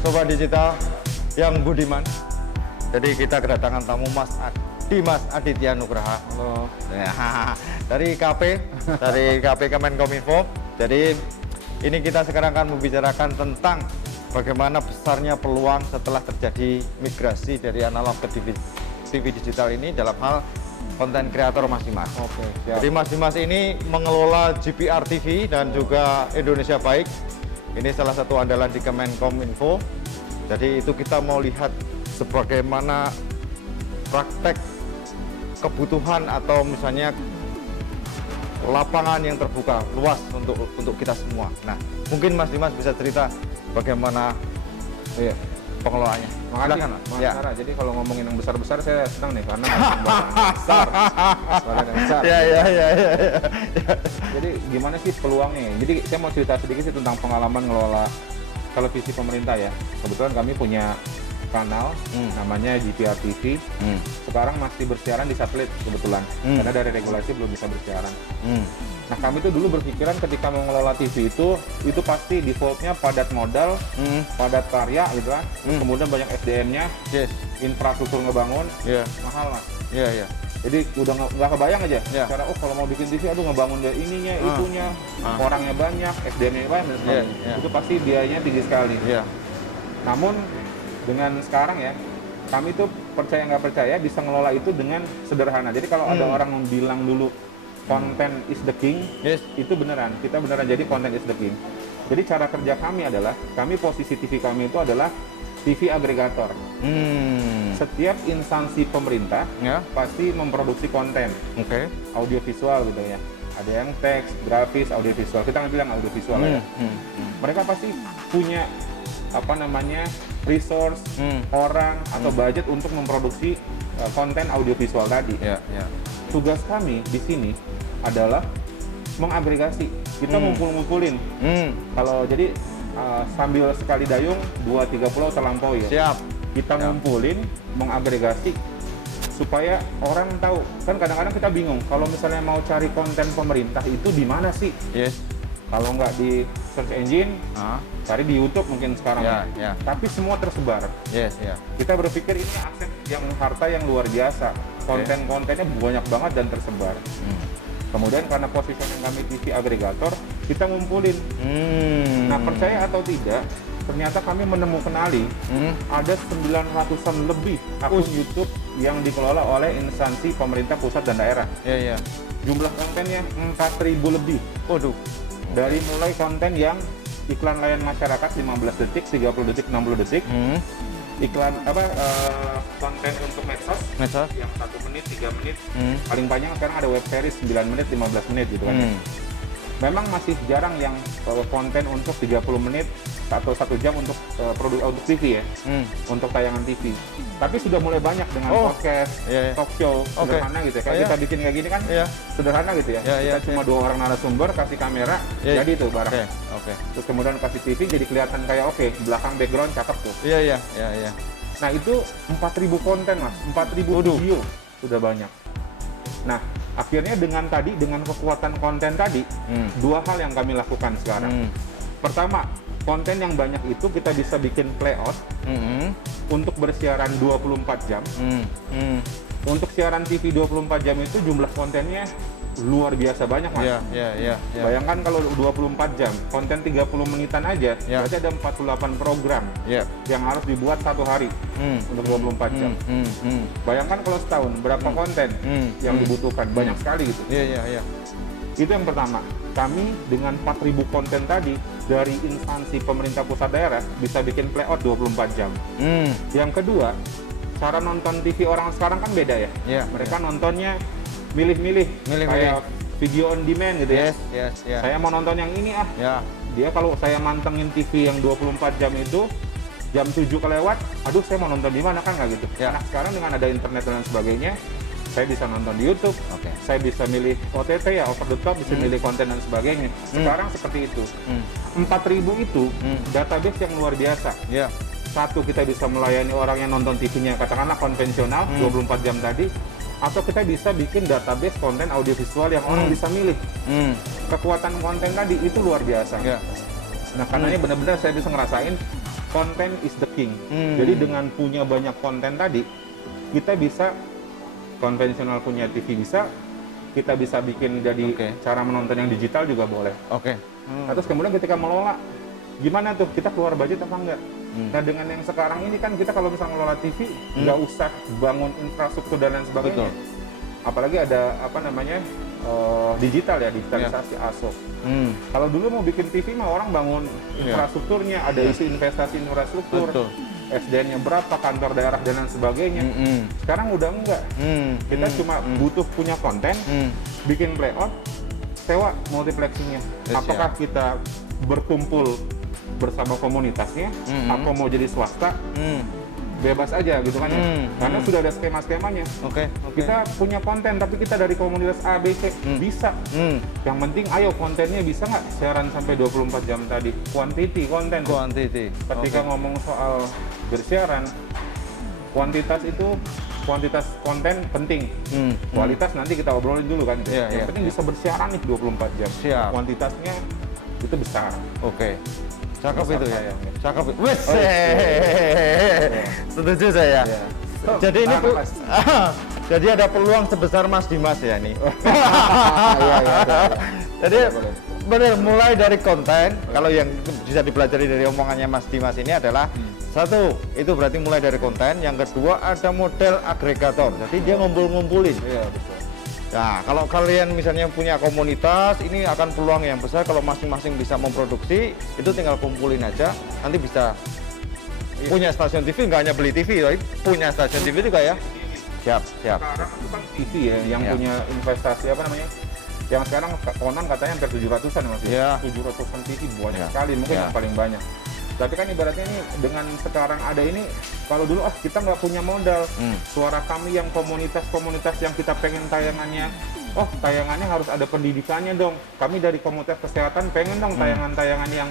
Sobat Digital yang budiman. Jadi kita kedatangan tamu Dimas Aditya Nugraha. Halo. Ya, dari KP Kemenkominfo. Jadi ini kita sekarang akan membicarakan tentang bagaimana besarnya peluang setelah terjadi migrasi dari analog ke TV digital ini dalam hal konten kreator Mas Dimas. Oke, siap. Jadi Mas Dimas ini mengelola GPR TV dan juga Indonesia Baik. Ini salah satu andalan di Kemenkominfo. Jadi itu kita mau lihat sebagaimana praktek kebutuhan atau misalnya lapangan yang terbuka luas untuk kita semua. Nah, mungkin Mas Dimas bisa cerita bagaimana pengelolaannya. Makasih, Silakan, Mas ya. Sarah. Jadi kalau ngomongin yang besar-besar saya senang nih karena besar. Suara yang besar. Ya. Jadi gimana sih peluangnya? Jadi saya mau cerita sedikit sih tentang pengalaman ngelola televisi pemerintah ya. Kebetulan kami punya kanal namanya GPR TV. Sekarang masih bersiaran di satelit kebetulan. Karena dari regulasi belum bisa bersiaran. Nah, kami tuh dulu berpikiran ketika mau ngelola TV itu pasti defaultnya padat modal, padat karya gitu kan. Kemudian banyak SDM-nya, Yes. infrastruktur ngebangun, Iya. mahal Mas. Iya. Jadi udah nggak kebayang aja. Ya. Cara kalau mau bikin TV, aduh ngebangun dari ininya, itunya, orangnya banyak, SDM-nya banyak, dan sebagainya. Ya. Itu pasti biayanya tinggi sekali. Iya. Namun dengan sekarang ya, kami tuh percaya nggak percaya bisa ngelola itu dengan sederhana. Jadi kalau ada orang yang bilang dulu content is the king, Yes. itu beneran. Kita beneran jadi content is the king. Jadi cara kerja kami adalah, posisi TV kami itu adalah TV agregator. Setiap instansi pemerintah Ya. pasti memproduksi konten Oke. audiovisual gitu ya. Ada yang teks, grafis, audiovisual. Kita nggak bilang audiovisual ya. Mereka pasti punya resource, orang atau budget untuk memproduksi konten audiovisual tadi. Ya. Tugas kami di sini adalah mengagregasi. Kita ngumpulin. Kalau jadi sambil sekali dayung 2-3 pulau terlampaui ya. Siap. Kita ngumpulin, mengagregasi supaya orang tahu. Kan kadang-kadang kita bingung kalau misalnya mau cari konten pemerintah itu di mana sih? Yes. Kalau nggak di search engine, cari di YouTube mungkin sekarang Ya. Tapi semua tersebar. Yes. Ya. Kita berpikir ini aset yang harta yang luar biasa. Konten-kontennya banyak banget dan tersebar. Kemudian karena positioning kami TV agregator, kita ngumpulin. Nah, percaya atau tidak, ternyata kami menemukan ada 900-an lebih akun YouTube yang dikelola oleh instansi pemerintah pusat dan daerah. Iya. Jumlah kontennya 4.000 lebih. Waduh. Dari mulai konten yang iklan layan masyarakat 15 detik, 30 detik, 60 detik. Iklan konten untuk medsos yang 1 menit, 3 menit. Paling panjang sekarang ada web series 9 menit, 15 menit gitu kan. Memang masih jarang yang konten untuk 30 menit atau 1 jam untuk untuk TV ya, untuk tayangan TV. Tapi sudah mulai banyak dengan podcast, talk show, sederhana gitu ya. Kayak kita bikin kayak gini kan, sederhana gitu ya. Kita cuma 2 orang narasumber, kasih kamera, jadi itu barang. Oke. Terus kemudian kasih TV, jadi kelihatan kayak belakang background cakep tuh. Iya. Nah itu 4.000 konten Mas, 4.000 video, sudah banyak. Nah, akhirnya dengan kekuatan konten tadi, 2 hal yang kami lakukan sekarang. Pertama, konten yang banyak itu kita bisa bikin playout untuk bersiaran 24 jam. Untuk siaran TV 24 jam itu jumlah kontennya luar biasa banyak Mas. Iya. Bayangkan kalau 24 jam, konten 30 menitan aja, berarti ada 48 program yang harus dibuat 1 hari untuk 24 jam. Bayangkan kalau setahun, berapa konten yang dibutuhkan, banyak sekali gitu. Iya. Itu yang pertama, kami dengan 4.000 konten tadi, dari instansi pemerintah pusat daerah, bisa bikin playout 24 jam. Yang kedua, cara nonton TV orang sekarang kan beda ya. Mereka nontonnya milih-milih, kayak video on demand gitu ya. Yes. Saya mau nonton yang ini Dia kalau saya mantengin TV yang 24 jam itu, jam 7 kelewat, aduh saya mau nonton di mana kan nggak gitu. Nah sekarang dengan ada internet dan sebagainya, saya bisa nonton di YouTube, saya bisa milih OTT ya, over the top, bisa milih konten dan sebagainya. Sekarang seperti itu. 4.000 itu database yang luar biasa. Satu, kita bisa melayani orang yang nonton TV-nya katakanlah konvensional 24 jam tadi, atau kita bisa bikin database konten audiovisual yang orang bisa milih. Kekuatan konten tadi itu luar biasa. Nah, karena ini benar-benar saya bisa ngerasain konten is the king. Jadi dengan punya banyak konten tadi, kita bisa konvensional punya TV bisa, kita bisa bikin jadi cara menonton yang digital juga boleh. Nah, terus kemudian ketika melola, gimana tuh kita keluar budget apa enggak? Nah dengan yang sekarang ini kan kita kalau misalnya ngelola TV nggak usah bangun infrastruktur dan lain sebagainya. Apalagi ada apa namanya digital ya, digitalisasi ASO. Kalau dulu mau bikin TV mah orang bangun infrastrukturnya, ada isu investasi infrastruktur, SDN-nya berapa, kantor daerah dan lain sebagainya. Sekarang udah enggak. Kita cuma butuh punya konten, bikin playout, sewa multiplexingnya. Apakah kita berkumpul bersama komunitasnya, atau mau jadi swasta, bebas aja gitu kan ya. Karena sudah ada skema-skemanya. Kita punya konten tapi kita dari komunitas A, B, C bisa. Yang penting ayo kontennya bisa nggak siaran sampai 24 jam tadi. Quantity konten. Ketika ngomong soal bersiaran, kuantitas konten penting. Kualitas nanti kita obrolin dulu kan. Yang penting bisa bersiaran nih 24 jam. Kuantitasnya itu besar. Cakep itu ya. Cakep. Wes. Setuju saya. Jadi ini jadi ada peluang sebesar Mas Dimas ya ini. Jadi benar mulai dari konten, kalau yang bisa dipelajari dari omongannya Mas Dimas ini adalah satu, itu berarti mulai dari konten. Yang kedua ada model agregator. Jadi dia ngumpul-ngumpulin. Nah, kalau kalian misalnya punya komunitas, ini akan peluang yang besar kalau masing-masing bisa memproduksi, itu tinggal kumpulin aja, nanti bisa punya stasiun TV, nggak hanya beli TV, tapi punya stasiun TV juga ya. Siap. Sekarang itu kan TV ya, yang punya investasi apa namanya, yang sekarang konon katanya hampir 700-an Mas ya. 700-an TV banyak sekali, mungkin yang paling banyak. Tapi kan ibaratnya ini dengan sekarang ada ini, kalau dulu kita nggak punya modal, suara kami yang komunitas-komunitas yang kita pengen tayangannya, tayangannya harus ada pendidikannya dong. Kami dari komunitas kesehatan pengen dong tayangan-tayangan yang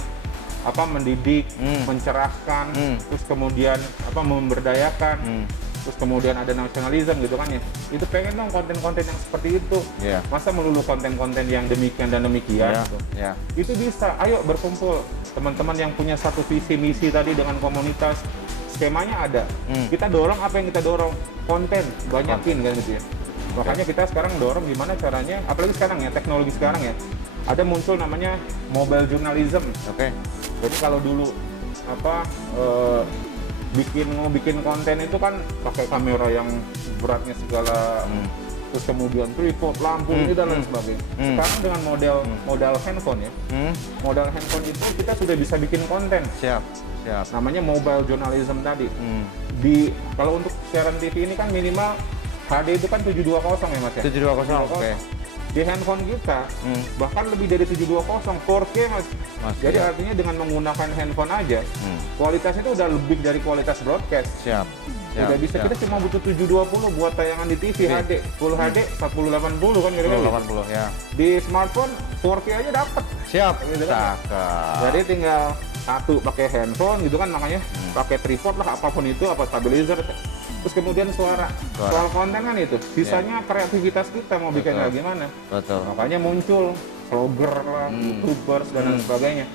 mendidik, mencerahkan, terus kemudian memberdayakan, terus kemudian ada nasionalisme gitu kan ya. Itu pengen dong konten-konten yang seperti itu. Masa melulu konten-konten yang demikian dan demikian gitu. Itu bisa, ayo berkumpul teman-teman yang punya satu visi misi tadi dengan komunitas, skemanya ada. Kita dorong apa yang kita dorong, konten banyakin kan gitu ya. Makanya kita sekarang dorong gimana caranya, apalagi sekarang ya, teknologi sekarang ya, ada muncul namanya mobile journalism. Jadi kalau dulu bikin konten itu kan pakai kamera yang beratnya segala, terus kemudian tripod, lampu ini dan lain sebagainya. Sekarang dengan modal handphone ya, modal handphone itu kita sudah bisa bikin konten. Siap. Namanya mobile journalism tadi. Kalau untuk siaran TV ini kan minimal HD itu kan 720 ya Mas ya. 720. Di handphone kita bahkan lebih dari 720, 4K Mas. Jadi artinya dengan menggunakan handphone aja, kualitasnya itu udah lebih dari kualitas broadcast. Udah bisa, kita cuma butuh 720 buat tayangan di TV HD, Full HD 1080 kan kira-kira. 1080 ya. Di smartphone 4K aja dapat. Gitu kan? Jadi tinggal satu pakai handphone gitu kan, makanya pakai tripod lah, apapun itu, stabilizer. Terus kemudian suara. Soal konten kan itu, sisanya kreativitas kita mau bikin kayak gimana. Makanya muncul vlogger lah, youtubers dan lain sebagainya,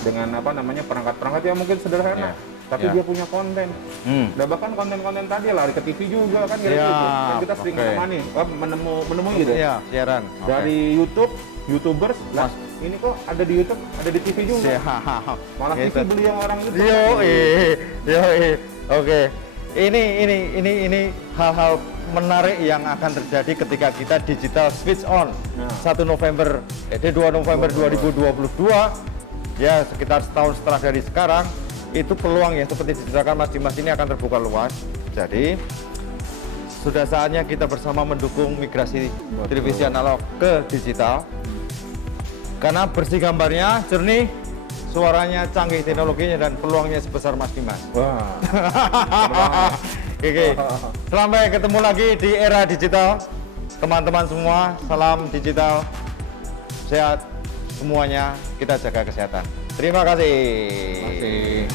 dengan perangkat-perangkat yang mungkin sederhana, tapi dia punya konten. Dan bahkan konten-konten tadi lari ke TV juga kan, gitu. Dan kita sering menemui gitu ya, siaran dari YouTubers lah. Ini kok ada di YouTube, ada di TV juga. Malah TV beli yang orang itu. Ini hal-hal menarik yang akan terjadi ketika kita digital switch on 2 November 2022 ya, sekitar setahun setelah dari sekarang. Itu peluang yang seperti diceritakan Mas Dimas ini akan terbuka luas. Jadi sudah saatnya kita bersama mendukung migrasi televisi analog ke digital, karena bersih gambarnya, jernih, suaranya canggih, teknologinya, dan peluangnya sebesar Mas Dimas. Sampai ketemu lagi di era digital. Teman-teman semua, salam digital. Sehat semuanya, kita jaga kesehatan. Terima kasih.